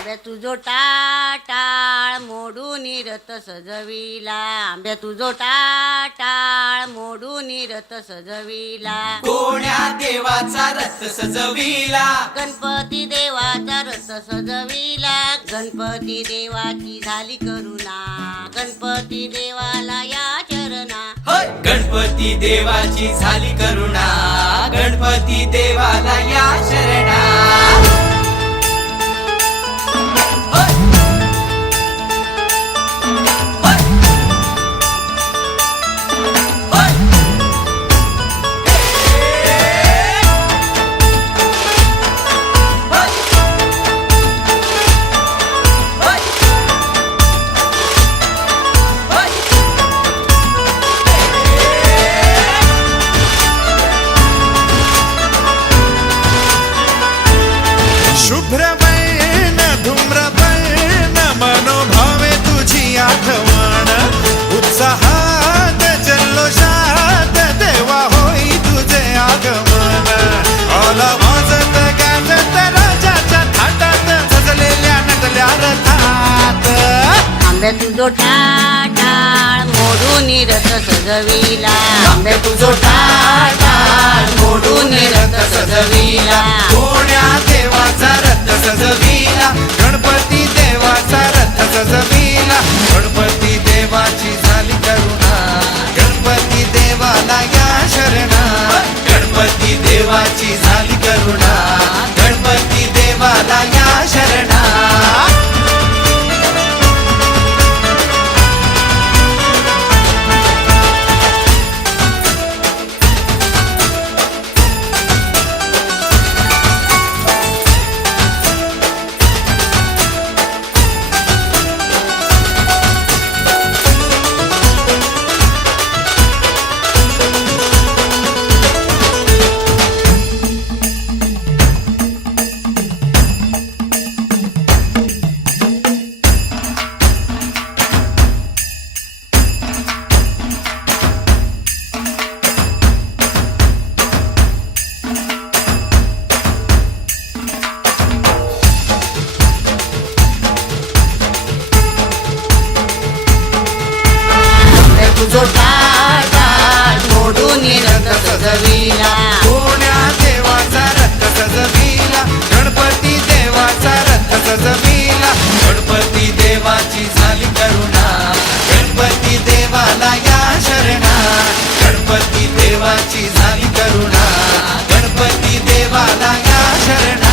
आंब्या तुझो टाळ मोडून रथ सजविला, आंब्या तुझो टाळ मोडून रथ सजविला, कोण्या देवाचा रथ सजविला, गणपती देवाचा रथ सजविला, गणपती देवाची झाली करुणा, गणपती देवाला या चरणा, होय गणपती देवाची झाली करुणा, गणपती देवाला या शरणा. शुभ्रवर्ण धूम्रवर्ण मनोभावे तुझी आठवण, उत्साहात जल्लोषात देवा होई तुझे आगमन. आला वाजत गाजत राजाच्या थाटात सजलेल्या नटल्या रथात, आंब्या तुझो टाळ मोडून रथ सजविला, आंब्या तुझो टाळ मोडून रथ सजविला, कोण्या देवाचा रथ सजविला, गणपती देवाचा रथ सजविला, गणपती देवाची झाली करुणा, गणपती देवाला या शरणा, गणपती देवाची झाली करुणा, गणपती देवाला या शरणा. तुझो टाळ मोडून रथ सजविला, कोण्या देवाचा रथ सजविला, गणपती देवाचा रथ सजविला, गणपती देवाची झाली करुणा, गणपती देवाला या शरणा, गणपती देवाची झाली करुणा, गणपती देवाला या शरणा.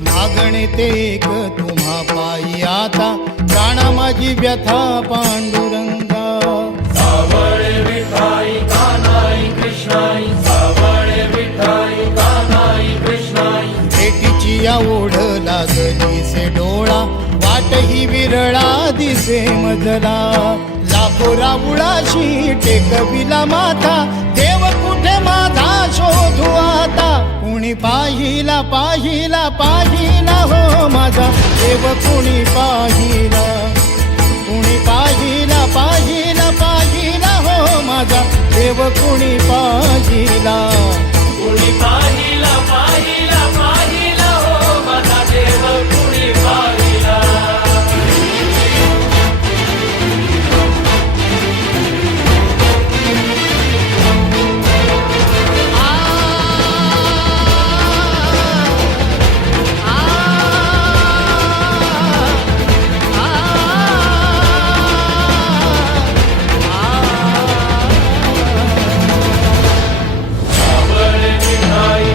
मागणे ते एक तुम्हा पायी आता, प्राणा माझी व्यथा पांडुरंगा. सावळे विठाई कानाई कृष्णाई, सावळे विठाई कानाई कृष्णाई, भेटीची या ओढ लागली से डोळा, वाट ही विरळा दिसे मजला. लाखो राऊळाशी टेकविला माथा, देव कुठे माझा शोधू आता. कुणी पाहिला पाहिला पाहिला हो माझा देव, कुणी पाहिला, कुणी पाहिला पाहिला पाहिला हो माझा देव, कुणी पाहिला. कुणी पाहिला पाहिला पाहिला हो माझा देव, कुणी पाहिला. सावळे विठाई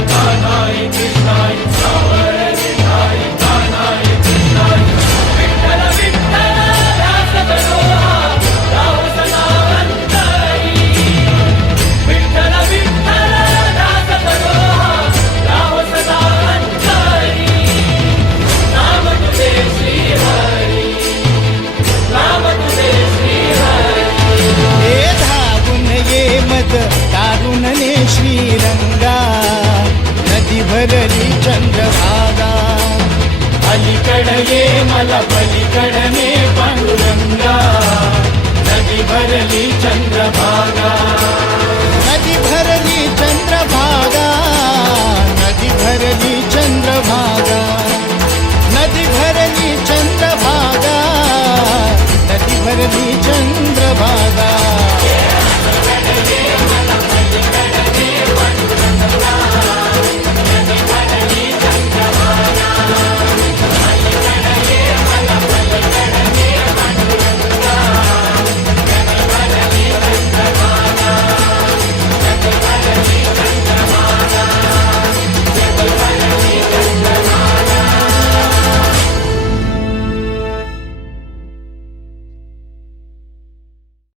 विठ्ठल